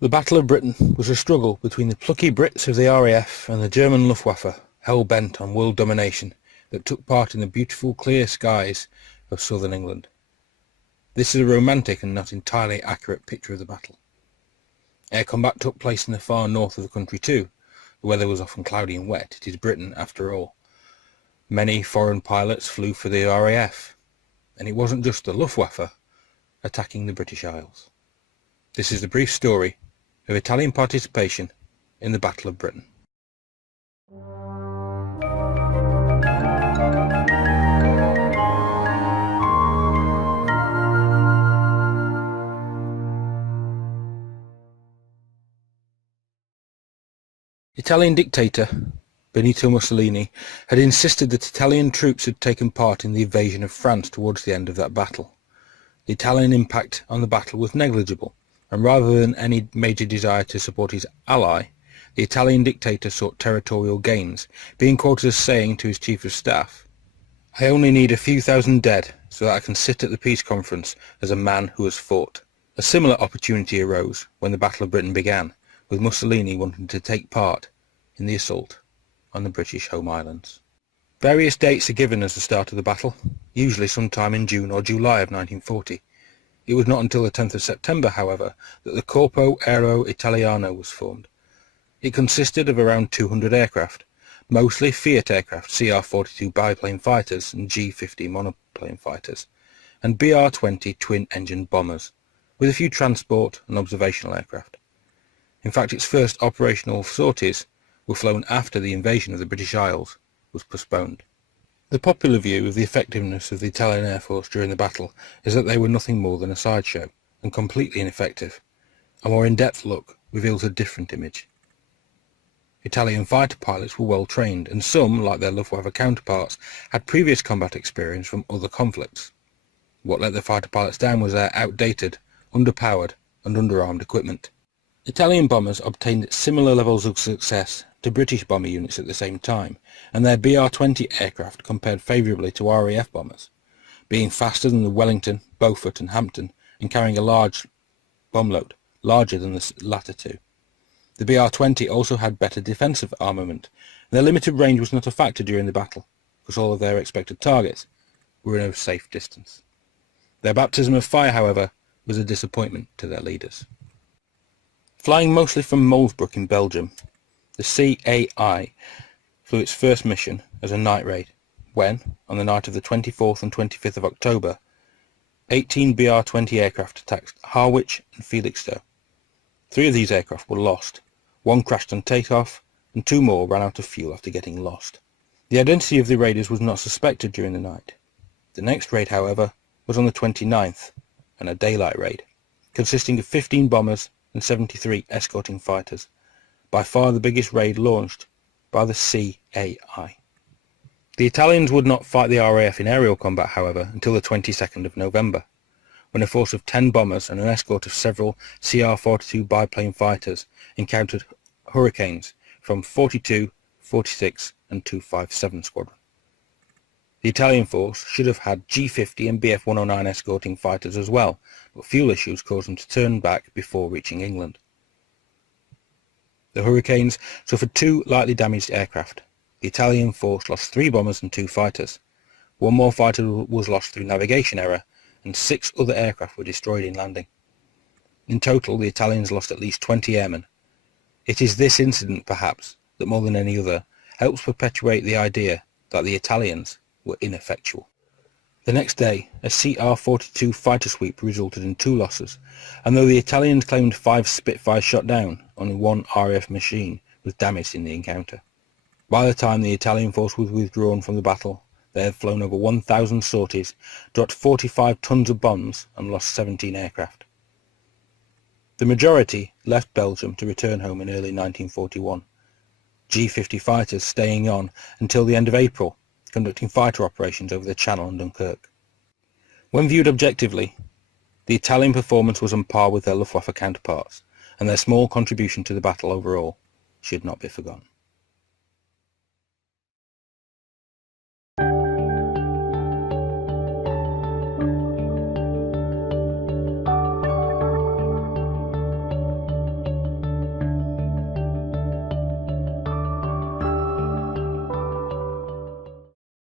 The Battle of Britain was a struggle between the plucky Brits of the RAF and the German Luftwaffe, hell-bent on world domination, that took part in the beautiful clear skies of southern England. This is a romantic and not entirely accurate picture of the battle. Air combat took place in the far north of the country too. The weather was often cloudy and wet. It is Britain, after all. Many foreign pilots flew for the RAF, and it wasn't just the Luftwaffe attacking the British Isles. This is the brief story of Italian participation in the Battle of Britain. Italian dictator Benito Mussolini had insisted that Italian troops had taken part in the invasion of France towards the end of that battle. The Italian impact on the battle was negligible, and rather than any major desire to support his ally, the Italian dictator sought territorial gains, being quoted as saying to his chief of staff, "I only need a few thousand dead so that I can sit at the peace conference as a man who has fought." A similar opportunity arose when the Battle of Britain began, with Mussolini wanting to take part in the assault on the British home islands. Various dates are given as the start of the battle, usually sometime in June or July of 1940. It was not until the 10th of September, however, that the Corpo Aero Italiano was formed. It consisted of around 200 aircraft, mostly Fiat aircraft, CR-42 biplane fighters and G-50 monoplane fighters, and BR-20 twin-engine bombers, with a few transport and observational aircraft. In fact, its first operational sorties were flown after the invasion of the British Isles was postponed. The popular view of the effectiveness of the Italian Air Force during the battle is that they were nothing more than a sideshow, and completely ineffective. A more in-depth look reveals a different image. Italian fighter pilots were well trained, and some, like their Luftwaffe counterparts, had previous combat experience from other conflicts. What let the fighter pilots down was their outdated, underpowered and underarmed equipment. Italian bombers obtained similar levels of success to British bomber units at the same time, and their BR-20 aircraft compared favourably to RAF bombers, being faster than the Wellington, Beaufort and Hampton, and carrying a large bomb load, larger than the latter two. The BR-20 also had better defensive armament, and their limited range was not a factor during the battle, because all of their expected targets were in a safe distance. Their baptism of fire, however, was a disappointment to their leaders. Flying mostly from Molesbrook in Belgium, the CAI flew its first mission as a night raid when, on the night of the 24th and 25th of October, 18 BR-20 aircraft attacked Harwich and Felixstowe. 3 of these aircraft were lost, 1 crashed on takeoff, and 2 more ran out of fuel after getting lost. The identity of the raiders was not suspected during the night. The next raid, however, was on the 29th, and a daylight raid, consisting of 15 bombers and 73 escorting fighters, by far the biggest raid launched by the CAI. The Italians would not fight the RAF in aerial combat, however, until the 22nd of November, when a force of 10 bombers and an escort of several CR-42 biplane fighters encountered Hurricanes from 42, 46 and 257 Squadron. The Italian force should have had G-50 and Bf-109 escorting fighters as well, but fuel issues caused them to turn back before reaching England. The Hurricanes suffered 2 lightly damaged aircraft. The Italian force lost 3 bombers and 2 fighters. 1 more fighter was lost through navigation error, and 6 other aircraft were destroyed in landing. In total, the Italians lost at least 20 airmen. It is this incident, perhaps, that more than any other, helps perpetuate the idea that the Italians were ineffectual. The next day, a CR-42 fighter sweep resulted in 2 losses, and though the Italians claimed 5 Spitfires shot down, only 1 RAF machine was damaged in the encounter. By the time the Italian force was withdrawn from the battle, they had flown over 1,000 sorties, dropped 45 tons of bombs, and lost 17 aircraft. The majority left Belgium to return home in early 1941, G-50 fighters staying on until the end of April, conducting fighter operations over the Channel and Dunkirk. When viewed objectively, the Italian performance was on par with their Luftwaffe counterparts, and their small contribution to the battle overall should not be forgotten.